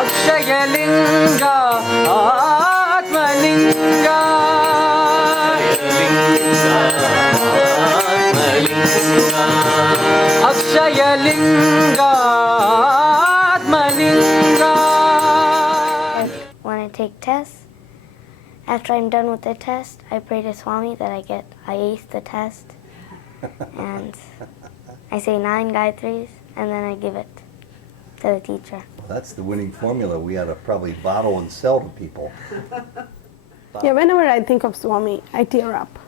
Akshayalinga Atmalinga Akshayalinga Atmalinga. When I take tests, after I'm done with the test, I pray to Swami that I ace the test, and I say 9 Gayatris, and then I give it to the teacher. That's the winning formula. We ought to probably bottle and sell to people. Yeah, whenever I think of Swami, I tear up.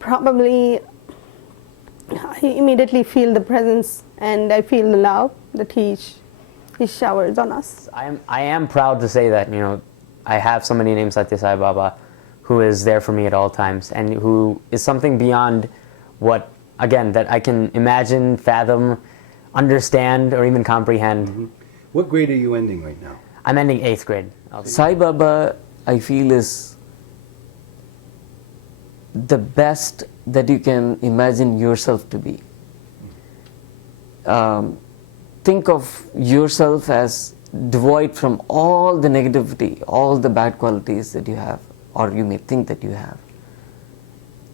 Probably I immediately feel the presence and I feel the love that he showers on us. I am proud to say that, I have somebody named Satya Sai Baba who is there for me at all times and who is something beyond what, again, that I can imagine, fathom, understand, or even comprehend. Mm-hmm. What grade are you ending right now? I'm ending 8th grade. Sai Baba, I feel, is the best that you can imagine yourself to be. Think of yourself as devoid from all the negativity, all the bad qualities that you have, or you may think that you have.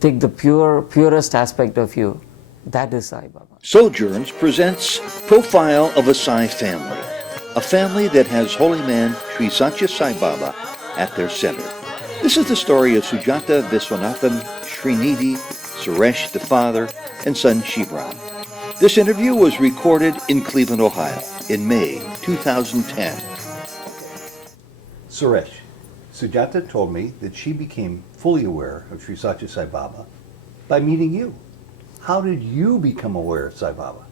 Take the purest aspect of you. That is Sai Baba. Souljourns presents Profile of a Sai Family, a family that has holy man Sri Satya Sai Baba at their center. This is the story of Sujatha, Viswanathan, Sreenidhi, Suresh the father, and son Shivram. This interview was recorded in Cleveland, Ohio in May 2010. Suresh, Sujatha told me that she became fully aware of Sri Satya Sai Baba by meeting you. How did you become aware of Sai Baba?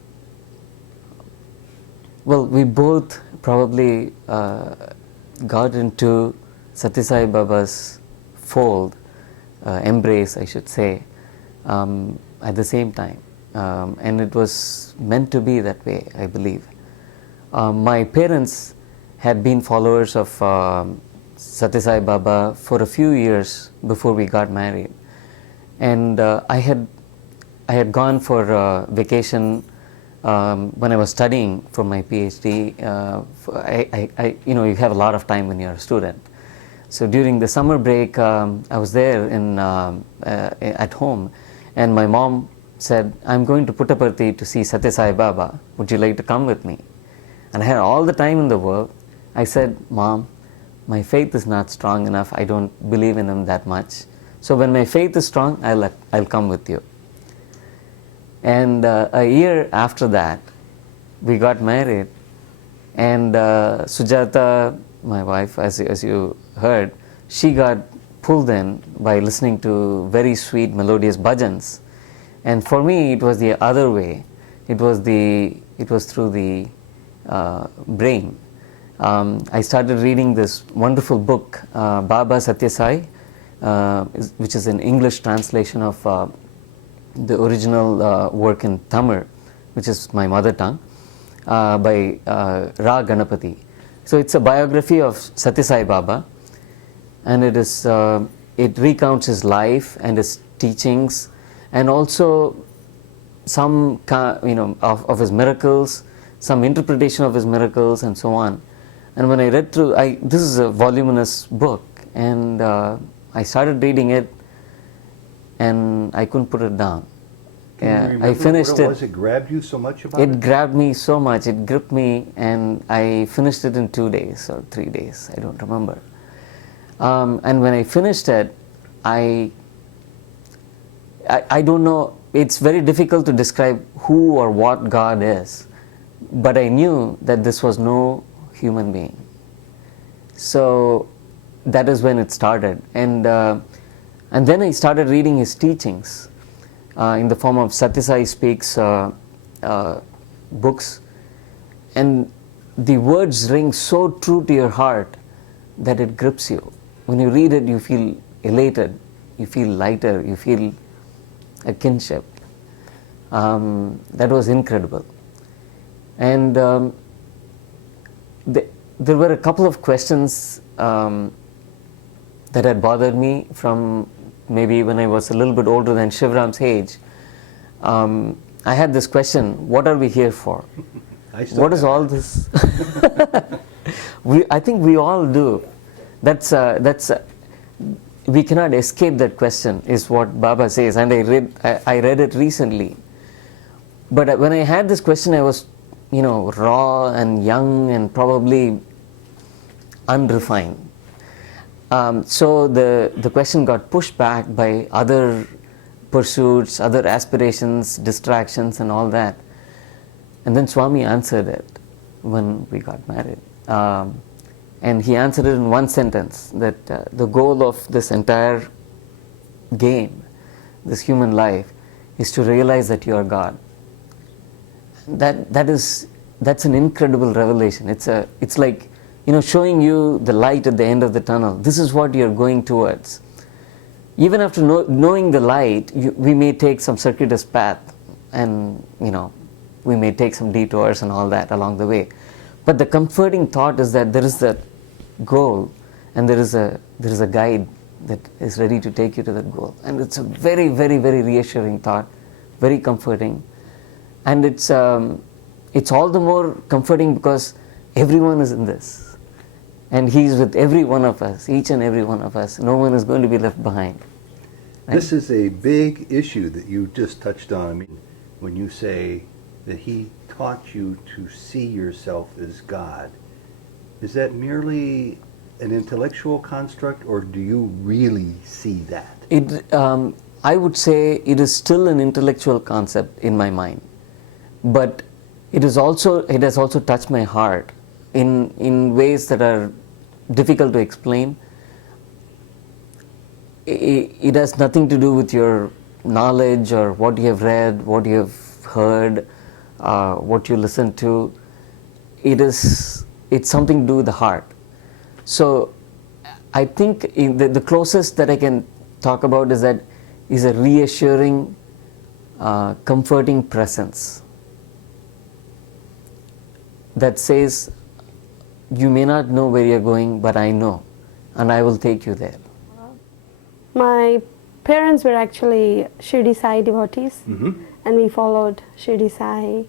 Well, we both probably got into Satya Sai Baba's fold, embrace, I should say, at the same time. And it was meant to be that way, I believe. My parents had been followers of Satya Sai Baba for a few years before we got married. And I had gone for a vacation when I was studying for my PhD. You have a lot of time when you're a student. So during the summer break, I was there at home, and my mom said, "I'm going to Puttaparthi to see Satya Sai Baba. Would you like to come with me?" And I had all the time in the world. I said, "Mom, my faith is not strong enough. I don't believe in him that much. So when my faith is strong, I'll come with you." And a year after that, we got married, and Sujatha, my wife, as you heard, she got pulled in by listening to very sweet, melodious bhajans. And for me, it was the other way. It was through the brain. I started reading this wonderful book, Baba Satya Sai, which is an English translation of the original work in Tamil, which is my mother tongue, by Ra Ganapati. So it's a biography of Satya Sai Baba, and it recounts his life and his teachings, and also some of his miracles, some interpretation of his miracles, and so on. And when I read through, this is a voluminous book, and I started reading it, and I couldn't put it down. I finished what it was? It grabbed you so much about it? It grabbed me so much, it gripped me, and I finished it in 2 days or 3 days, I don't remember. And when I finished it, I don't know, it's very difficult to describe who or what God is, but I knew that this was no human being. So that is when it started. And then I started reading his teachings in the form of Satya Sai Speaks books, and the words ring so true to your heart that it grips you. When you read it, you feel elated, you feel lighter, you feel a kinship. That was incredible. And there were a couple of questions that had bothered me from maybe when I was a little bit older than Shivram's age. I had this question: what are we here for? What is all this? I think we all do. We cannot escape that question, is what Baba says, and I read it recently. But when I had this question, I was, raw and young and probably unrefined. So the question got pushed back by other pursuits, other aspirations, distractions, and all that. And then Swami answered it when we got married. And he answered it in one sentence, that the goal of this entire game, this human life, is to realize that you are God. That's an incredible revelation. It's like, showing you the light at the end of the tunnel. This is what you're going towards. Even after knowing the light, we may take some circuitous path, and we may take some detours and all that along the way. But the comforting thought is that there is that goal, and there is a guide that is ready to take you to that goal. And it's a very, very, very reassuring thought, very comforting. And it's all the more comforting because everyone is in this. And He's with every one of us, each and every one of us. No one is going to be left behind. Right? This is a big issue that you just touched on. I mean, when you say that He taught you to see yourself as God, is that merely an intellectual construct, or do you really see that? I would say it is still an intellectual concept in my mind, but it has also touched my heart in ways that are difficult to explain. It has nothing to do with your knowledge or what you have read, what you have heard, what you listen to. It's something to do with the heart. So I think the closest that I can talk about is a reassuring, comforting presence that says, you may not know where you're going, but I know, and I will take you there. My parents were actually Shirdi Sai devotees, Mm-hmm. and we followed Shirdi Sai,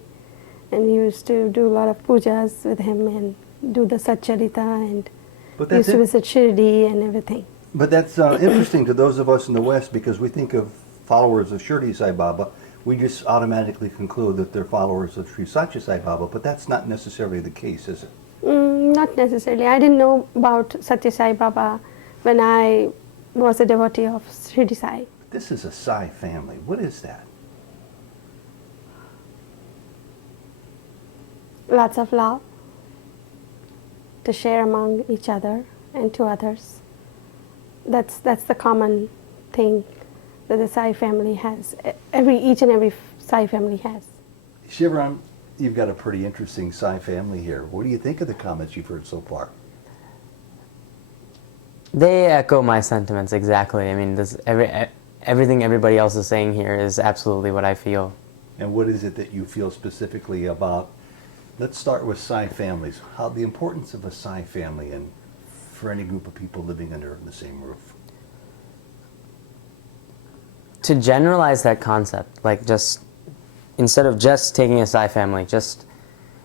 and we used to do a lot of pujas with him and do the Satcharita, and But used that's to it. visit Shirdi and everything. But that's interesting to those of us in the West, because we think of followers of Shirdi Sai Baba, we just automatically conclude that they're followers of Sri Satya Sai Baba, but that's not necessarily the case, is it? Not necessarily. I didn't know about Satya Sai Baba when I was a devotee of Shirdi Sai. This is a Sai family. What is that? Lots of love to share among each other and to others. That's the common thing that the Sai family has. Each and every Sai family has. Shivram, you've got a pretty interesting Sai family here. What do you think of the comments you've heard so far? They echo my sentiments exactly. I mean, everything everybody else is saying here is absolutely what I feel. And what is it that you feel specifically about? Let's start with Sai families. How the importance of a Sai family and for any group of people living under the same roof. To generalize that concept, like just instead of just taking a Sai family, just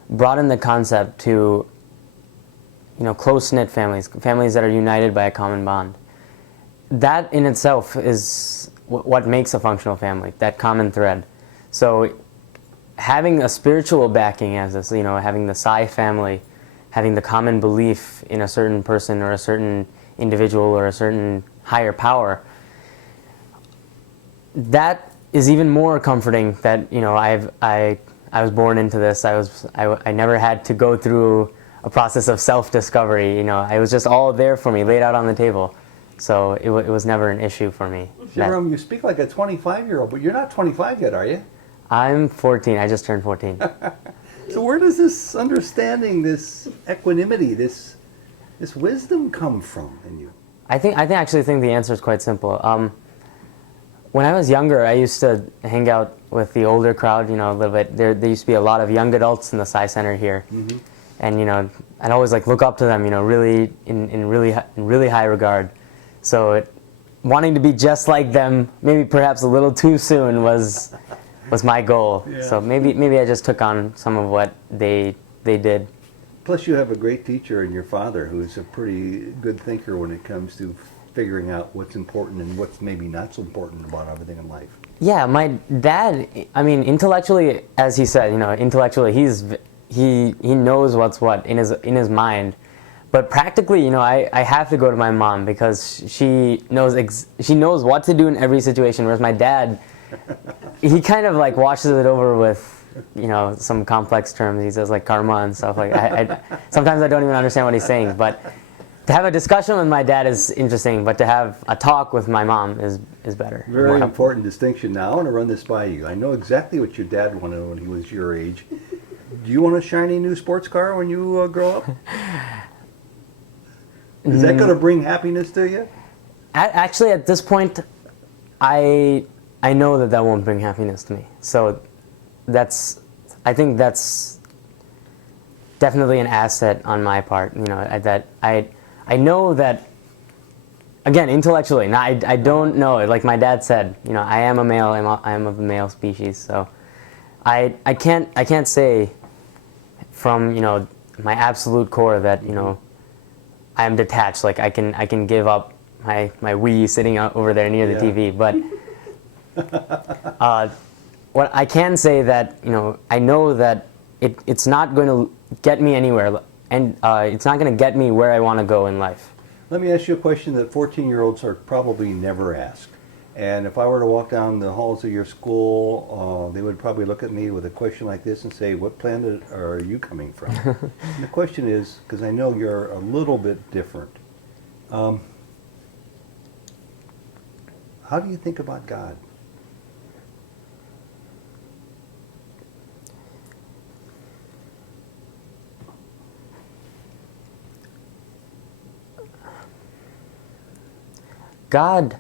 broaden the concept to close-knit families that are united by a common bond. That in itself is what makes a functional family, that common thread. So having a spiritual backing as this, having the Sai family, having the common belief in a certain person or a certain individual or a certain higher power, that is even more comforting that, I was born into this. I never had to go through a process of self-discovery. It was just all there for me, laid out on the table. So it was never an issue for me. Shivram, you speak like a 25-year-old, but you're not 25 yet, are you? I'm 14. I just turned 14. So where does this understanding, this equanimity, this wisdom come from in you? I actually think the answer is quite simple. When I was younger, I used to hang out with the older crowd, a little bit. There used to be a lot of young adults in the Sai Center here. Mm-hmm. And, I'd always look up to them, really in really high regard. So wanting to be just like them, maybe perhaps a little too soon, was my goal. Yeah. So maybe I just took on some of what they did. Plus, you have a great teacher in your father who's a pretty good thinker when it comes to figuring out what's important and what's maybe not so important about everything in life. Yeah, my dad, I mean, intellectually, as he said, intellectually, he knows what's what in his mind. But practically, I have to go to my mom because she knows what to do in every situation. Whereas my dad, he kind of like washes it over with, some complex terms. He says like karma and stuff like. Sometimes I don't even understand what he's saying. But to have a discussion with my dad is interesting. But to have a talk with my mom is better. Very important distinction. Now I want to run this by you. I know exactly what your dad wanted when he was your age. Do you want a shiny new sports car when you grow up? Is that going to bring happiness to you? Actually, at this point, I know that won't bring happiness to me. So I think that's definitely an asset on my part. That I know that, again, intellectually. Now I don't know. Like my dad said, I am a male. I am of the male species. So I can't say from my absolute core that I am detached. Like I can give up my Wii sitting over there near the TV. But what I can say that I know that it's not going to get me anywhere, and it's not going to get me where I want to go in life. Let me ask you a question that 14-year-olds are probably never asked. And if I were to walk down the halls of your school, they would probably look at me with a question like this and say, what planet are you coming from? And the question is, because I know you're a little bit different, how do you think about God? God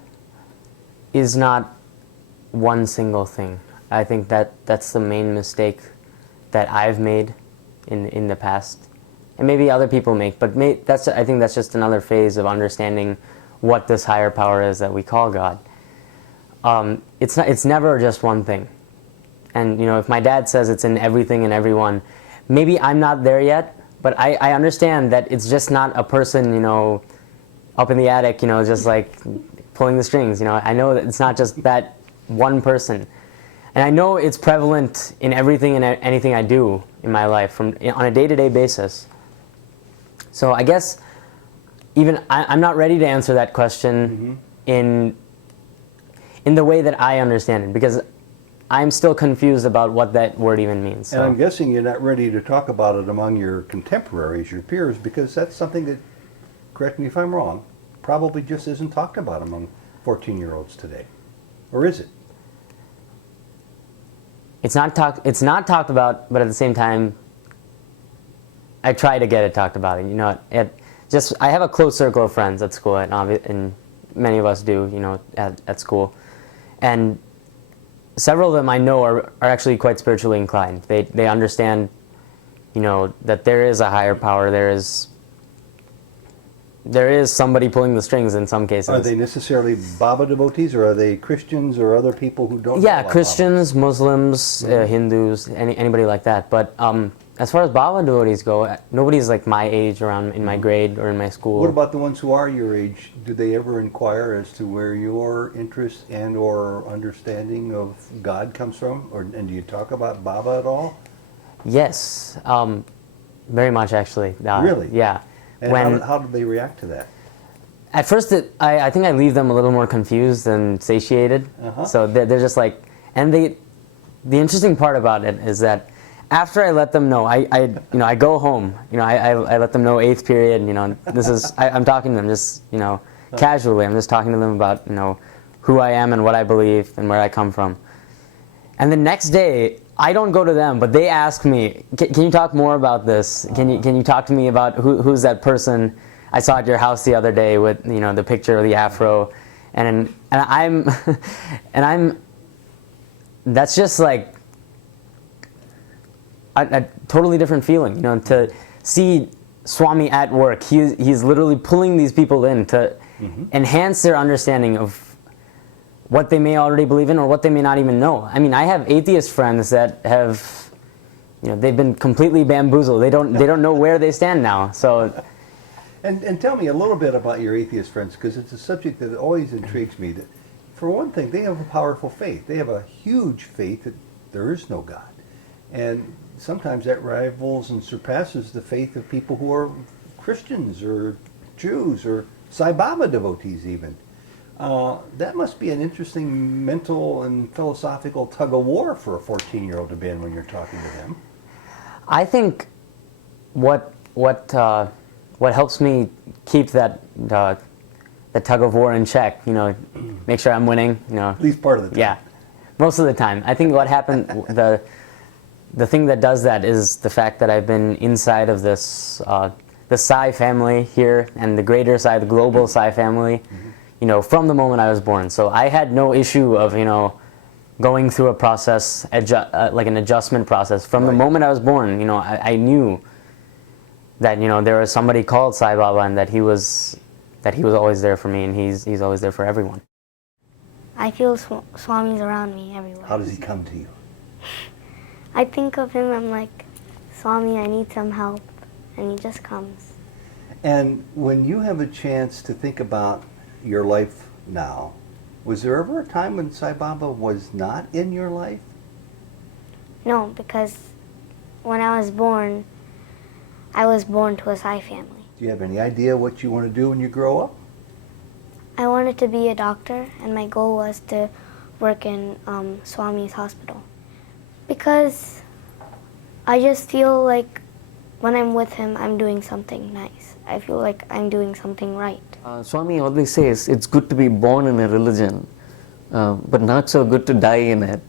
is not one single thing. I think that's the main mistake that I've made in the past, and maybe other people make. But I think that's just another phase of understanding what this higher power is that we call God. It's never just one thing. And if my dad says it's in everything and everyone, maybe I'm not there yet. But I understand that it's just not a person, up in the attic, just like pulling the strings. I know that it's not just that one person. And I know it's prevalent in everything and anything I do in my life on a day-to-day basis. So I guess even I'm not ready to answer that question in the way that I understand it, because I'm still confused about what that word even means. So. And I'm guessing you're not ready to talk about it among your contemporaries, your peers, because that's something that, correct me if I'm wrong, probably just isn't talked about among 14-year-olds today. Or is it? It's not talked about, but at the same time, I try to get it talked about. I have a close circle of friends at school, and many of us do, at school. And several of them I know are actually quite spiritually inclined. They understand, that there is a higher power, there is somebody pulling the strings in some cases. Are they necessarily Baba devotees, or are they Christians or other people who don't know about Christians, Muslims, Hindus, anybody like that. But as far as Baba devotees go, nobody's like my age around in my grade or in my school. What about the ones who are your age? Do they ever inquire as to where your interest and or understanding of God comes from? And do you talk about Baba at all? Yes, very much actually. Really? Yeah. And how do they react to that? At first, I think I leave them a little more confused than satiated. So they're just like, and the interesting part about it is that after I let them know, I go home. I let them know 8th period. This is I'm talking to them just casually. I'm just talking to them about who I am and what I believe and where I come from. And the next day, I don't go to them, but they ask me, can you talk more about this? Can you talk to me about who's that person I saw at your house the other day with the picture of the afro, and I'm that's just like a totally different feeling, to see Swami at work. He's literally pulling these people in to enhance their understanding of what they may already believe in or what they may not even know. I mean, I have atheist friends that have, they've been completely bamboozled. They don't know where they stand now. So, and tell me a little bit about your atheist friends, because it's a subject that always intrigues me. That, for one thing, they have a powerful faith. They have a huge faith that there is no God, and sometimes that rivals and surpasses the faith of people who are Christians or Jews or Sai Baba devotees even. That must be an interesting mental and philosophical tug of war for a 14-year-old to be in when you're talking to them. I think what helps me keep that the tug of war in check, make sure I'm winning, At least part of the time. Yeah, most of the time. I think what happened, the thing that does that is the fact that I've been inside of this the Sai family here and the greater Sai, the global Sai family, from the moment I was born. So I had no issue of, going through a process, like an adjustment process. From the moment I was born, I knew that, there was somebody called Sai Baba and that he was always there for me, and he's always there for everyone. I feel Swami's around me everywhere. How does he come to you? I think of him, I'm like, Swami, I need some help. And he just comes. And when you have a chance to think about your life now, was there ever a time when Sai Baba was not in your life? No, because when I was born to a Sai family. Do you have any idea what you want to do when you grow up? I wanted to be a doctor, and my goal was to work in Swami's hospital. Because I just feel like when I'm with him, I'm doing something nice. I feel like I'm doing something right. Swami always says it's good to be born in a religion, but not so good to die in it,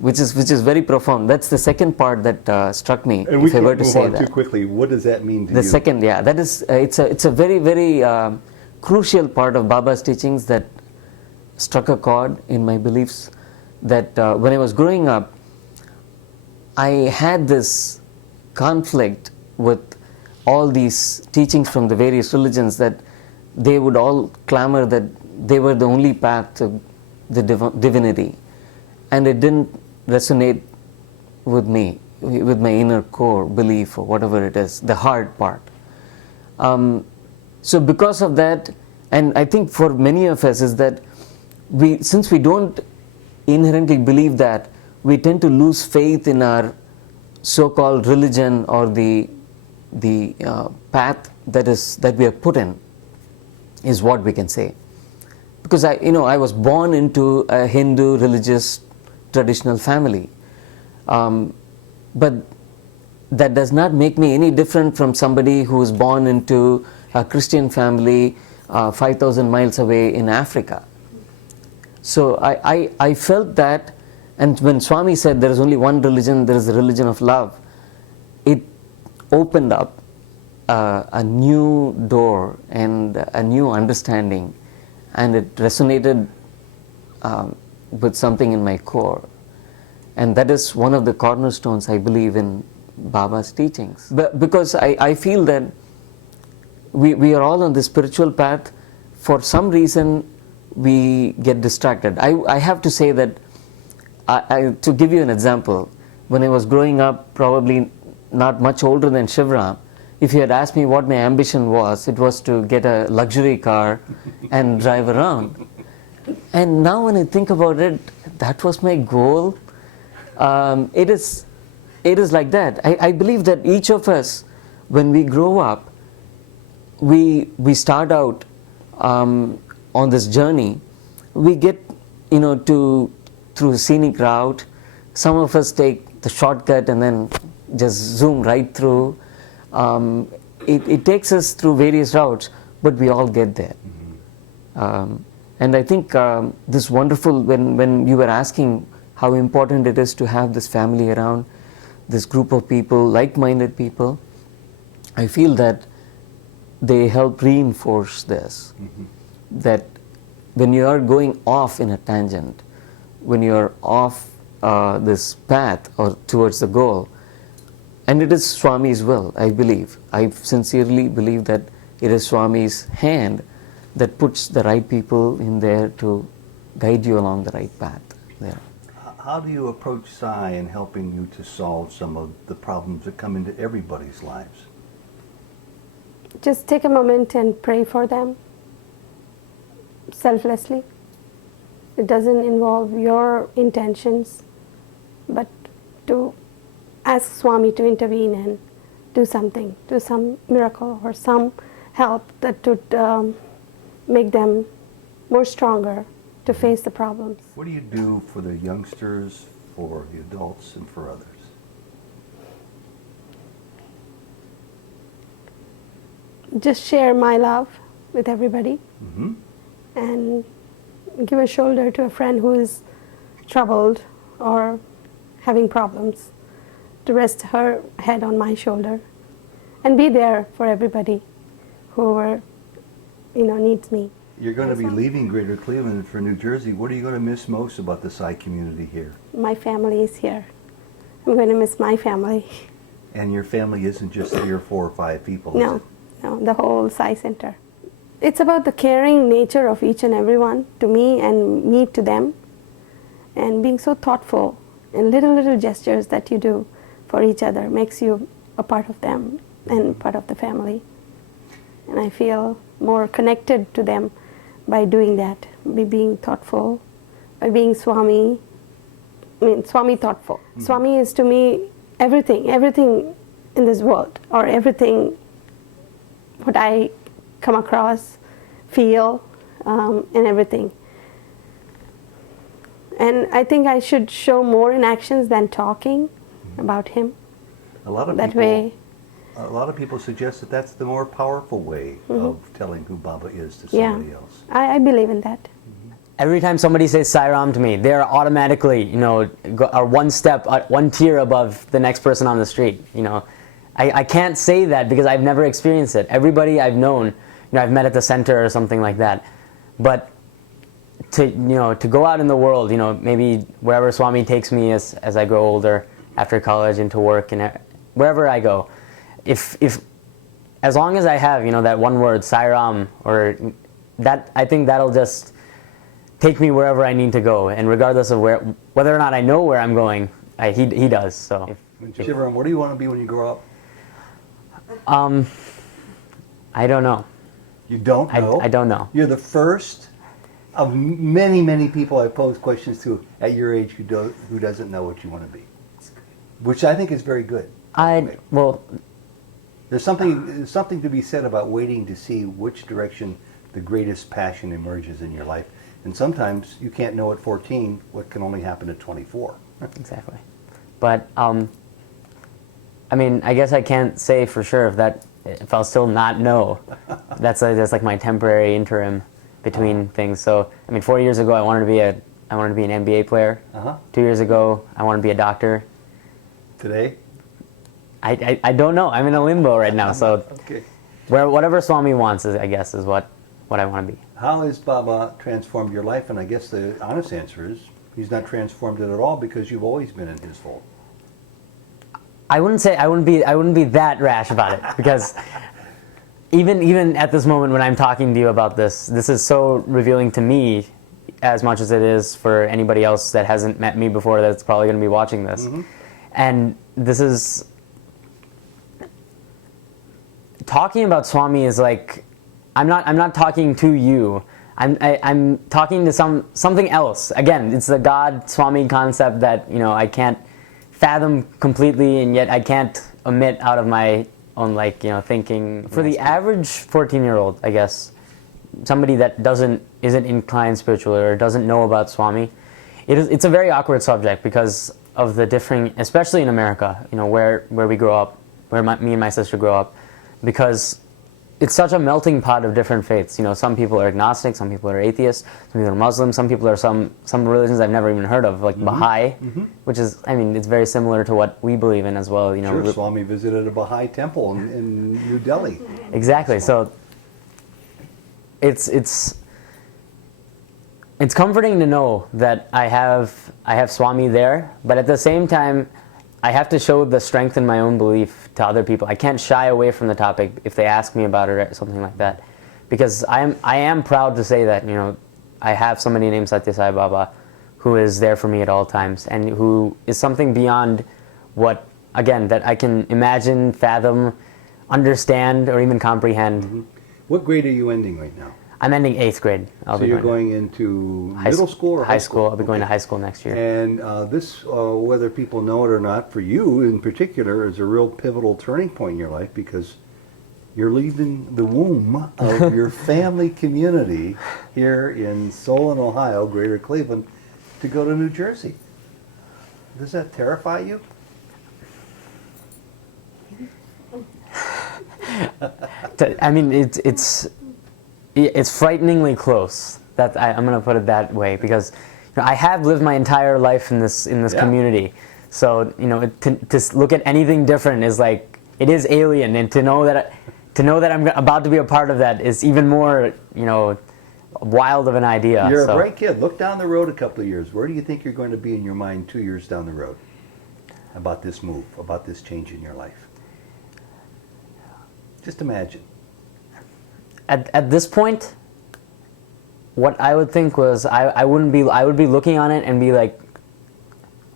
which is very profound. That's the second part that struck me. And we if I can't were to move say on that. too quickly. What does that mean to The you? second, yeah, that is it's a very very crucial part of Baba's teachings that struck a chord in my beliefs. That when I was growing up, I had this conflict with all these teachings from the various religions, that they would all clamor that they were the only path to the divinity, and it didn't resonate with me, with my inner core belief or whatever it is, the hard part. So because of that, and I think for many of us is that since we don't inherently believe that, we tend to lose faith in our so-called religion or the path that we are put in, is what we can say. Because I was born into a Hindu religious traditional family, but that does not make me any different from somebody who was born into a Christian family 5,000 miles away in Africa. So I felt that. And when Swami said there is only one religion, there is the religion of love, it opened up a new door and a new understanding, and it resonated with something in my core. And that is one of the cornerstones, I believe, in Baba's teachings. But because I feel that we are all on the spiritual path, for some reason we get distracted. I have to say that, to give you an example, when I was growing up, probably not much older than Shivram, if you had asked me what my ambition was, it was to get a luxury car and drive around. And now when I think about it, that was my goal. It is like that. I believe that each of us, when we grow up, we start out on this journey. We get, through a scenic route. Some of us take the shortcut and then just zoom right through. It takes us through various routes, but we all get there. And I think this wonderful, when you were asking how important it is to have this family around, this group of people, like-minded people, I feel that they help reinforce this. That when you are going off in a tangent, when you are off this path or towards the goal, and it is Swami's will, I believe. I sincerely believe that it is Swami's hand that puts the right people in there to guide you along the right path there. How do you approach Sai in helping you to solve some of the problems that come into everybody's lives? Just take a moment and pray for them selflessly. It doesn't involve your intentions, but to ask Swami to intervene and do something, do some miracle or some help that would make them more stronger to face the problems. What do you do for the youngsters, for the adults, and for others? Just share my love with everybody Mm-hmm. and give a shoulder to a friend who is troubled or having problems, to rest her head on my shoulder and be there for everybody who needs me. You're going to be leaving Greater Cleveland for New Jersey. What are you going to miss most about the Sai community here? My family is here. I'm going to miss my family. And your family isn't just 3 or 4 or 5 people, is No, it? no, the whole Sai Center. It's about the caring nature of each and everyone to me and me to them, and being so thoughtful in little gestures that you do for each other makes you a part of them and part of the family. And I feel more connected to them by doing that, by being thoughtful, by being Swami thoughtful. Mm-hmm. Swami is to me everything in this world, or everything what I come across, feel, and everything. And I think I should show more in actions than talking about him. A lot of people suggest that that's the more powerful way of telling who Baba is to somebody else. I believe in that. Every time somebody says Sai Ram to me, they're automatically, are one tier above the next person on the street. I can't say that because I've never experienced it. Everybody I've known, I've met at the center or something like that. But to go out in the world, maybe wherever Swami takes me as I grow older, after college, into work, and wherever I go, if as long as I have that one word Sai Ram, or that, I think that'll just take me wherever I need to go, and regardless of whether or not I know where I'm going, he does. So. Shivram, what do you want to be when you grow up? I don't know. You don't know? I don't know. You're the first of many people I pose questions to at your age who doesn't know what you want to be, which I think is very good. There's something to be said about waiting to see which direction the greatest passion emerges in your life. And sometimes you can't know at 14 what can only happen at 24. Exactly. But, I guess I can't say for sure if I'll still not know. That's like my temporary interim between things. So, 4 years ago I wanted to be an NBA player. 2 years ago I wanted to be a doctor. Today? I don't know. I'm in a limbo right now. So, okay. Whatever Swami wants, I guess, is what I want to be. How has Baba transformed your life? And I guess the honest answer is he's not transformed it at all, because you've always been in his fold. I wouldn't be that rash about it, because even at this moment when I'm talking to you about this is so revealing to me as much as it is for anybody else that hasn't met me before that's probably going to be watching this. Mm-hmm. And this is talking about Swami is like, I'm not talking to you. I'm talking to something else. Again, it's the God Swami concept that I can't fathom completely, and yet I can't omit out of my own thinking. For the average 14-year-old, I guess, somebody that isn't inclined spiritually or doesn't know about Swami, it's a very awkward subject because of the differing, especially in America, where we grow up, where me and my sister grow up, because it's such a melting pot of different faiths. Some people are agnostic, some people are atheists, some people are Muslim, some people are some religions I've never even heard of, like Baha'i, which is, it's very similar to what we believe in as well. Sure, Swami visited a Baha'i temple in New Delhi. Exactly. So it's comforting to know that I have Swami there, but at the same time, I have to show the strength in my own belief to other people. I can't shy away from the topic if they ask me about it or something like that, because I am proud to say that, I have somebody named Satya Sai Baba who is there for me at all times, and who is something beyond what, again, that I can imagine, fathom, understand, or even comprehend. Mm-hmm. What grade are you ending right now? I'm ending 8th grade. So you're going into middle school or high school? I'll be going to high school next year. And this, whether people know it or not, for you in particular, is a real pivotal turning point in your life, because you're leaving the womb of your family community here in Solon, Ohio, Greater Cleveland, to go to New Jersey. Does that terrify you? I mean, it's frighteningly close. That I'm going to put it that way, because I have lived my entire life in this community. So to look at anything different is like, it is alien, and to know that I'm about to be a part of that is even more wild of an idea. You're a bright kid. Look down the road a couple of years. Where do you think you're going to be in your mind 2 years down the road about this move, about this change in your life? Just imagine. At this point, what I would think was I would be looking on it and be like,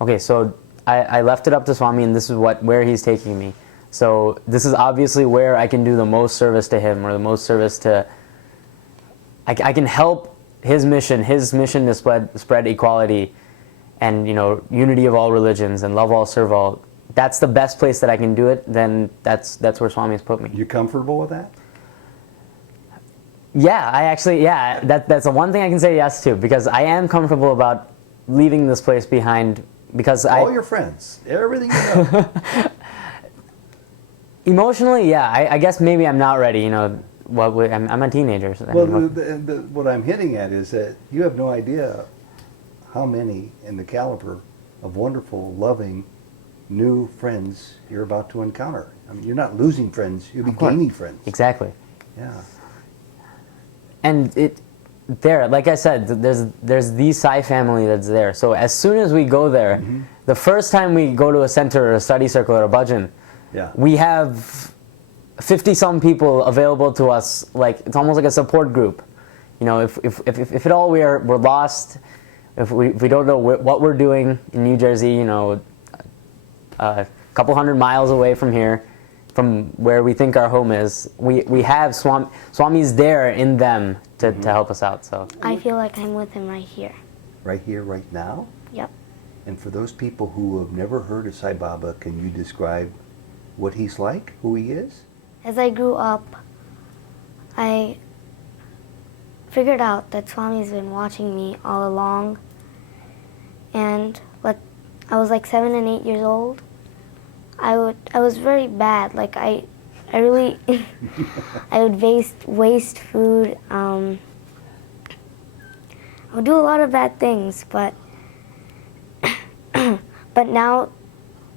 okay, so I left it up to Swami, and this is where he's taking me. So this is obviously where I can do the most service to him, or the most service to. I can help his mission to spread equality, and unity of all religions, and love all, serve all. That's the best place that I can do it. Then that's where Swami's put me. You comfortable with that? Yeah, that's the one thing I can say yes to, because I am comfortable about leaving this place behind, because all your friends, everything you know. Emotionally, yeah, I guess maybe I'm not ready, I'm a teenager. So well, what I'm hitting at is that you have no idea how many in the caliber of wonderful, loving, new friends you're about to encounter. I mean, you're not losing friends, you'll be gaining friends. Exactly. Yeah. And like I said, there's the Sai family that's there. So as soon as we go there, the first time we go to a center or a study circle or a bhajan, we have 50-some people available to us. Like, it's almost like a support group. If at all we're lost, if we don't know what we're doing in New Jersey, a couple hundred miles away from here, from where we think our home is, we have Swami's there in them to help us out. So I feel like I'm with him right here. Right here, right now? Yep. And for those people who have never heard of Sai Baba, can you describe what he's like, who he is? As I grew up, I figured out that Swami's been watching me all along. And I was like 7 and 8 years old. I was very bad. Like I really, I would waste food. I would do a lot of bad things, but now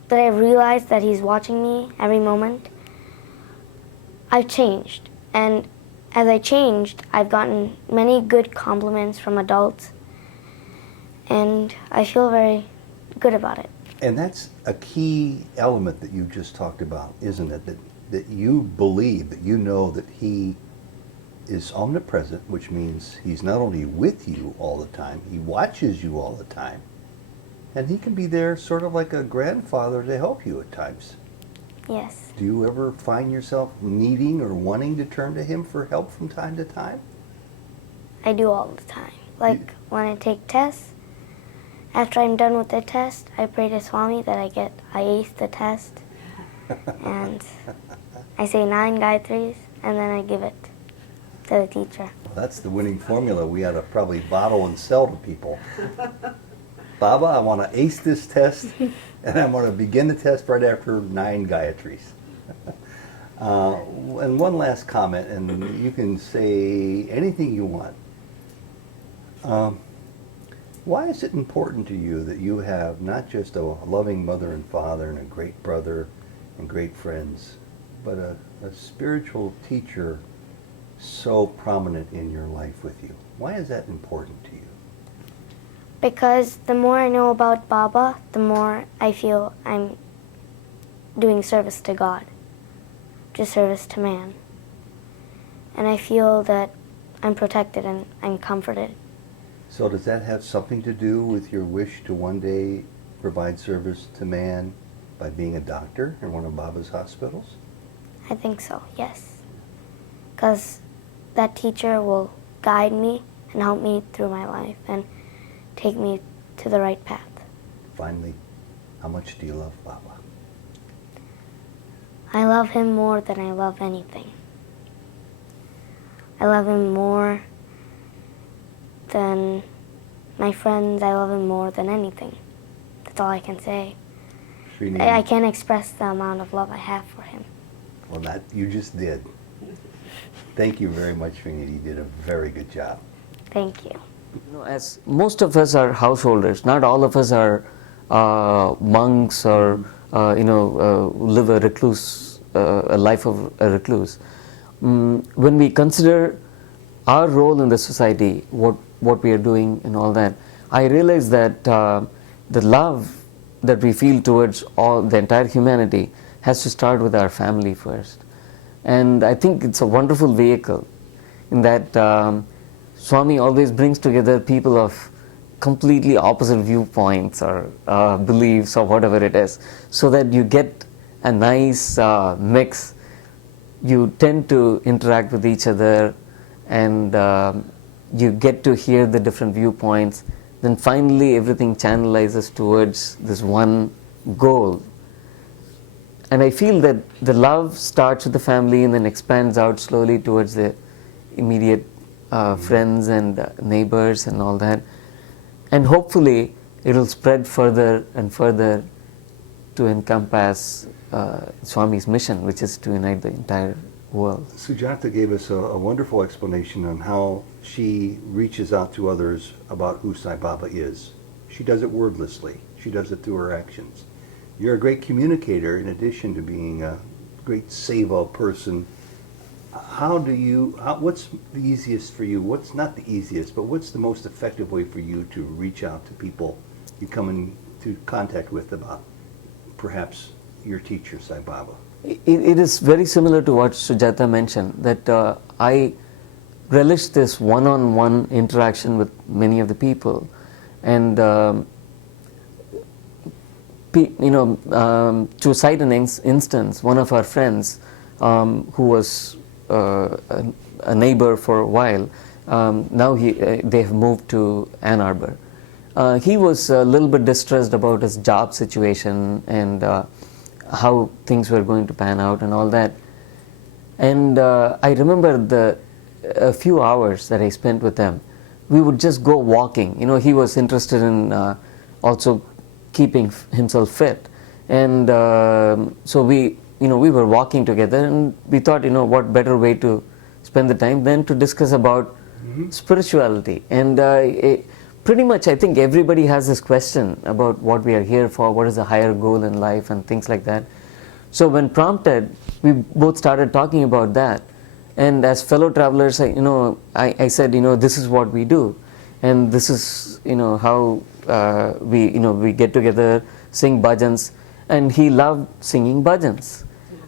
that I've realized that he's watching me every moment, I've changed. And as I changed, I've gotten many good compliments from adults, and I feel very good about it. And that's a key element that you just talked about, isn't it? That you believe, that you know that he is omnipresent, which means he's not only with you all the time, he watches you all the time. And he can be there sort of like a grandfather to help you at times. Yes. Do you ever find yourself needing or wanting to turn to him for help from time to time? I do all the time. Like when I take tests, after I'm done with the test, I pray to Swami that I ace the test. And I say 9 Gayatris, and then I give it to the teacher. Well, that's the winning formula we ought to probably bottle and sell to people. Baba, I want to ace this test, and I'm going to begin the test right after 9 Gayatris. And one last comment, and you can say anything you want. Why is it important to you that you have not just a loving mother and father and a great brother and great friends, but a spiritual teacher so prominent in your life with you? Why is that important to you? Because the more I know about Baba, the more I feel I'm doing service to God, just service to man. and I feel that I'm protected and I'm comforted. So does that have something to do with your wish to one day provide service to man by being a doctor in one of Baba's hospitals? I think so, yes. Because that teacher will guide me and help me through my life and take me to the right path. Finally, how much do you love Baba? I love him more than I love anything. I love him more than my friends. I love him more than anything. That's all I can say. Sreenidhi, I can't express the amount of love I have for him. well, that you just did. Thank you very much, Sreenidhi. You did a very good job. Thank you. You know, as most of us are householders, not all of us are monks or live a recluse, a life of a recluse. When we consider our role in the society, what we are doing and all that, I realize that the love that we feel towards the entire humanity has to start with our family first. And I think it's a wonderful vehicle in that Swami always brings together people of completely opposite viewpoints or beliefs or whatever it is, so that you get a nice mix. You tend to interact with each other, and you get to hear the different viewpoints. Then finally everything channelizes towards this one goal. And I feel that the love starts with the family and then expands out slowly towards the immediate friends and neighbors and all that. And hopefully it will spread further and further to encompass Swami's mission, which is to unite the entire world. Sujatha gave us a wonderful explanation on how she reaches out to others about who Sai Baba is. She does it wordlessly. She does it through her actions. You're a great communicator in addition to being a great seva person. What's the easiest for you? What's not the easiest, but what's the most effective way for you to reach out to people you come into contact with about perhaps your teacher, Sai Baba? It is very similar to what Sujatha mentioned, that I relish this one-on-one interaction with many of the people. And to cite an instance, one of our friends who was a neighbor for a while, now they have moved to Ann Arbor. He was a little bit distressed about his job situation and how things were going to pan out and all that. And I remember a few hours that I spent with them. We would just go walking. He was interested in also keeping himself fit, and so we were walking together, and we thought, what better way to spend the time than to discuss about spirituality. And pretty much I think everybody has this question about what we are here for, what is the higher goal in life and things like that. So when prompted, we both started talking about that. And as fellow travelers, I said, this is what we do, and this is how we get together, sing bhajans. And he loved singing bhajans.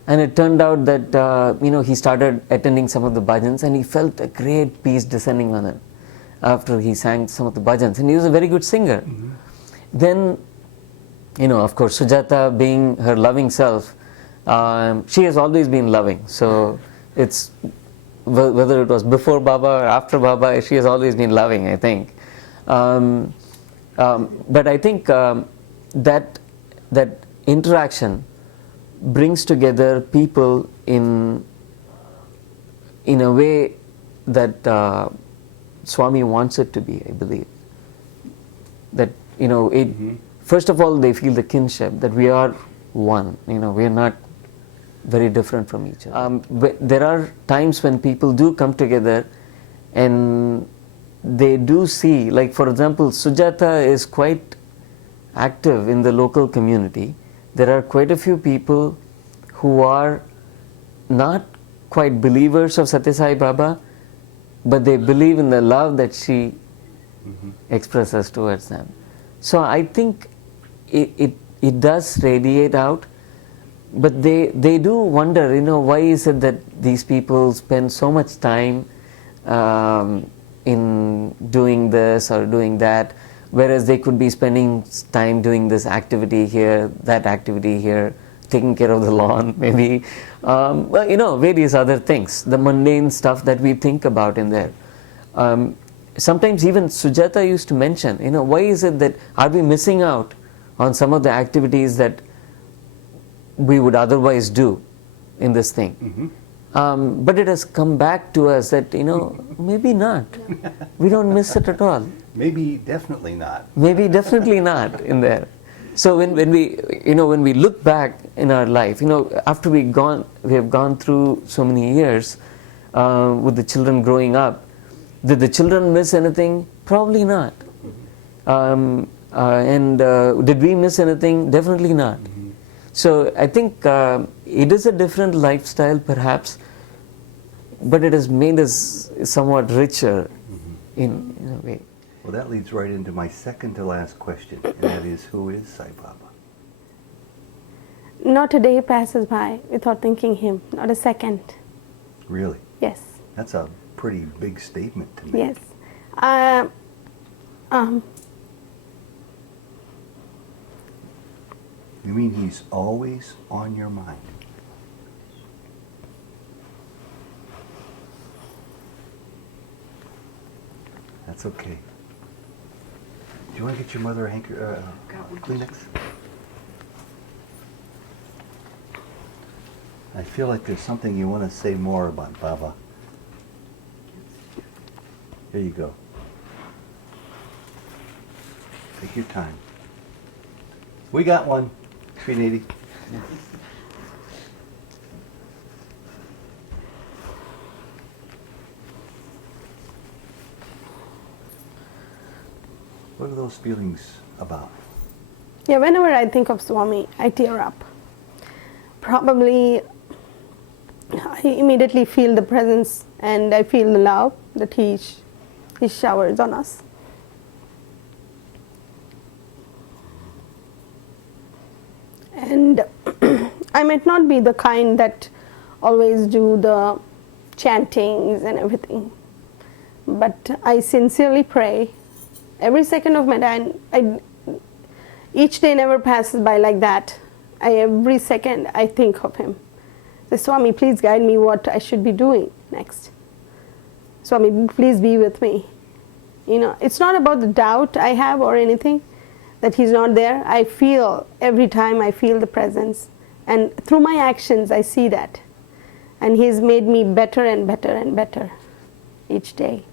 And it turned out that he started attending some of the bhajans, and he felt a great peace descending on him after he sang some of the bhajans. And he was a very good singer. Then, of course, Sujatha, being her loving self, she has always been loving. So it's whether it was before Baba or after Baba, she has always been loving, I think. But I think that interaction brings together people in a way that Swami wants it to be, I believe. That first of all, they feel the kinship, that we are one. We are not very different from each other. But there are times when people do come together and they do see, like for example, Sujatha is quite active in the local community. There are quite a few people who are not quite believers of Satya Sai Baba, but they believe in the love that she expresses towards them. So I think it does radiate out, but they do wonder, why is it that these people spend so much time in doing this or doing that, whereas they could be spending time doing this activity here, that activity here, taking care of the lawn, maybe, various other things, the mundane stuff that we think about in there. Sometimes even Sujatha used to mention, why is it that are we missing out on some of the activities that we would otherwise do in this thing? Mm-hmm. But it has come back to us that, maybe not. We don't miss it at all. Maybe definitely not. Maybe definitely not in there. So when we look back in our life, after we have gone through so many years with the children growing up, did the children miss anything? Probably not. And did we miss anything? Definitely not. Mm-hmm. So I think it is a different lifestyle perhaps, but it has made us somewhat richer in a way. Well, that leads right into my second to last question, and that is, who is Sai Baba? Not a day passes by without thinking him, not a second. Really? Yes. That's a pretty big statement to me. Yes. You mean he's always on your mind? That's okay. Do you want to get your mother a Kleenex? I feel like there's something you want to say more about Baba. Here you go. Take your time. We got one, Sreenidhi. What are those feelings about? Yeah, whenever I think of Swami, I tear up. Probably I immediately feel the presence and I feel the love that he showers on us. And I might not be the kind that always do the chantings and everything, but I sincerely pray every second of my day. Each day never passes by like that. Every second I think of him. Say, Swami, please guide me what I should be doing next. Swami, please be with me. It's not about the doubt I have or anything that he's not there. I feel, every time I feel the presence. And through my actions I see that. And he's made me better and better and better each day.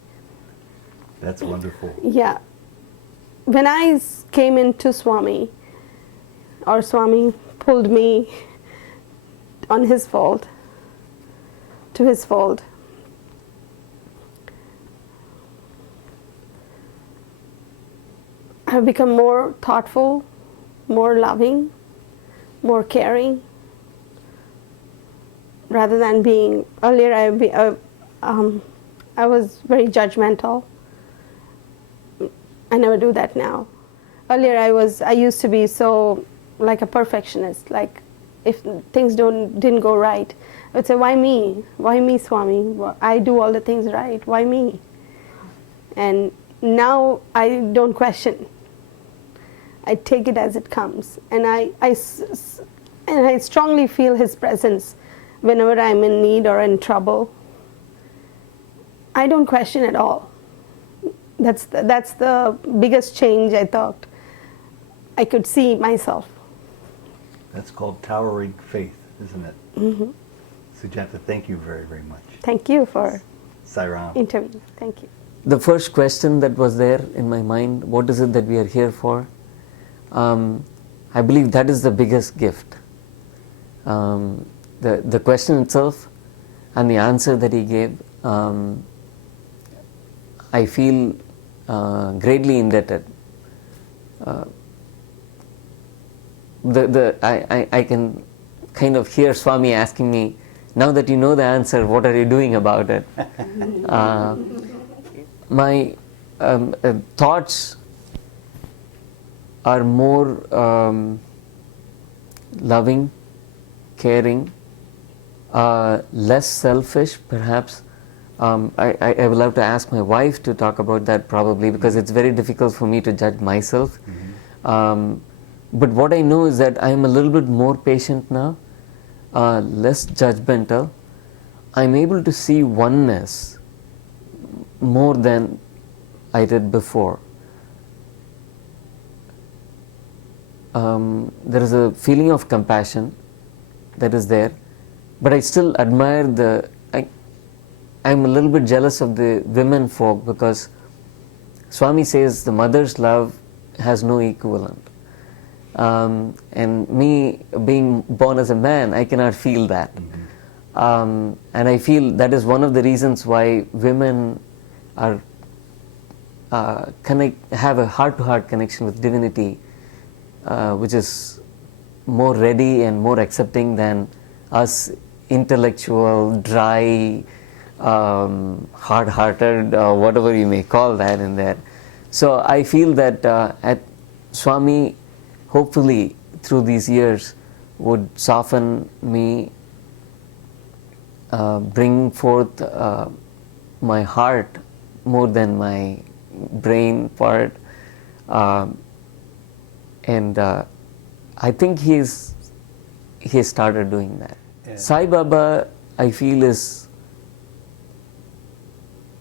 That's wonderful. Yeah. When I came into Swami, or Swami pulled me on his fold, to his fold, I've become more thoughtful, more loving, more caring, rather than being, earlier I was very judgmental. I never do that now. Earlier I used to be so like a perfectionist, like if things didn't go right, I would say, why me? Why me, Swami? I do all the things right, why me? And now I don't question. I take it as it comes, and I strongly feel his presence whenever I'm in need or in trouble. I don't question at all. That's the biggest change I thought I could see myself. That's called towering faith, isn't it? Mm-hmm. Sujatha, thank you very, very much. Thank you for Sai interview. Thank you. The first question that was there in my mind, what is it that we are here for? I believe that is the biggest gift. The question itself and the answer that he gave, I feel greatly indebted. I can kind of hear Swami asking me, now that you know the answer, what are you doing about it? My thoughts are more loving, caring, less selfish, perhaps. I will have to ask my wife to talk about that probably, because it's very difficult for me to judge myself. But what I know is that I am a little bit more patient now, less judgmental. I'm able to see oneness more than I did before. There is a feeling of compassion that is there, but I still admire I'm a little bit jealous of the women folk, because Swami says the mother's love has no equivalent. And me being born as a man, I cannot feel that. And I feel that is one of the reasons why women are have a heart-to-heart connection with divinity, which is more ready and more accepting than us intellectual, dry, hard-hearted, whatever you may call that in there. So I feel that at Swami, hopefully through these years, would soften me, bring forth my heart more than my brain part, and I think he has started doing that. Yeah. Sai Baba, I feel, is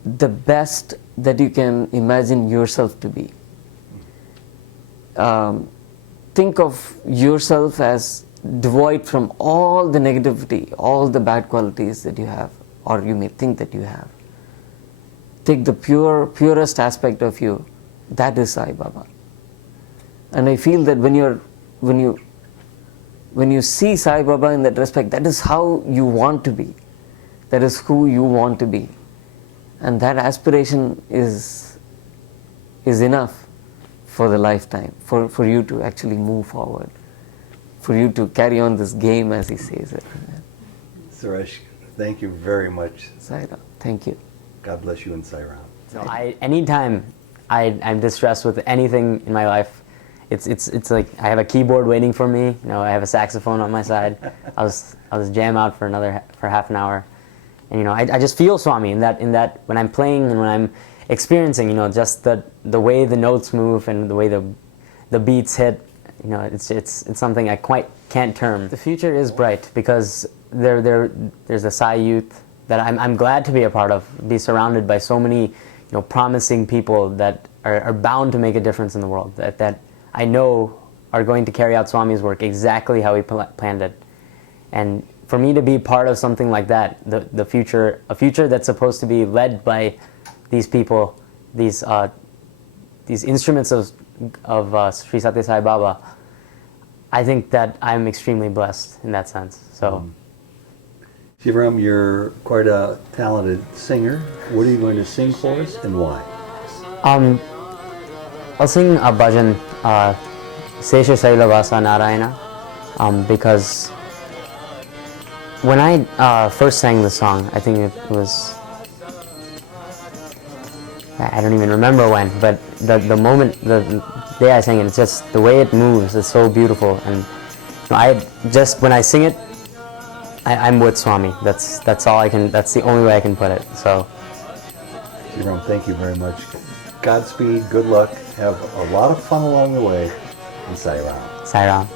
the best that you can imagine yourself to be. Think of yourself as devoid from all the negativity, all the bad qualities that you have, or you may think that you have. Take the purest aspect of you. That is Sai Baba. And I feel that when you see Sai Baba in that respect, that is how you want to be. That is who you want to be. And that aspiration is enough for the lifetime, for you to actually move forward, for you to carry on this game, as he says it. Suresh, thank you very much. Sai Ram, thank you. God bless you and Sai Ram. So anytime I'm distressed with anything in my life, it's like I have a keyboard waiting for me. You know, I have a saxophone on my side. I'll just jam out for half an hour, and you know, I just feel Swami in that when I'm playing and when I'm experiencing, you know, just the way the notes move and the way the beats hit. You know, it's something I quite can't term. The future is bright because there's a Sai youth that I'm glad to be a part of, be surrounded by so many, you know, promising people that are bound to make a difference in the world, that I know are going to carry out Swami's work exactly how he planned it. And for me to be part of something like that, a future that's supposed to be led by these people, these instruments of Sri Satya Sai Baba, I think that I'm extremely blessed in that sense. So. Shivram, you're quite a talented singer. What are you going to sing for us and why? I'll sing a bhajan, Sesha Sailavasa Narayana, because when I first sang the song, I think it was, I don't even remember when, but the moment, the day I sang it, it's just the way it moves, it's so beautiful. And when I sing it, I'm with Swami. That's all I can. That's the only way I can put it. So, Shivram, thank you very much. Godspeed. Good luck. Have a lot of fun along the way. And Sai Ram. Sai Ram.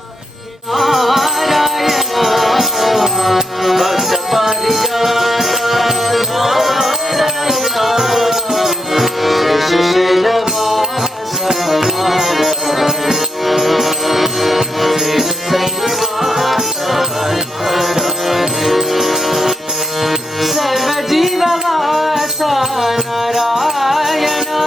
Narayana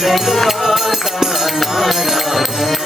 Sai Babas.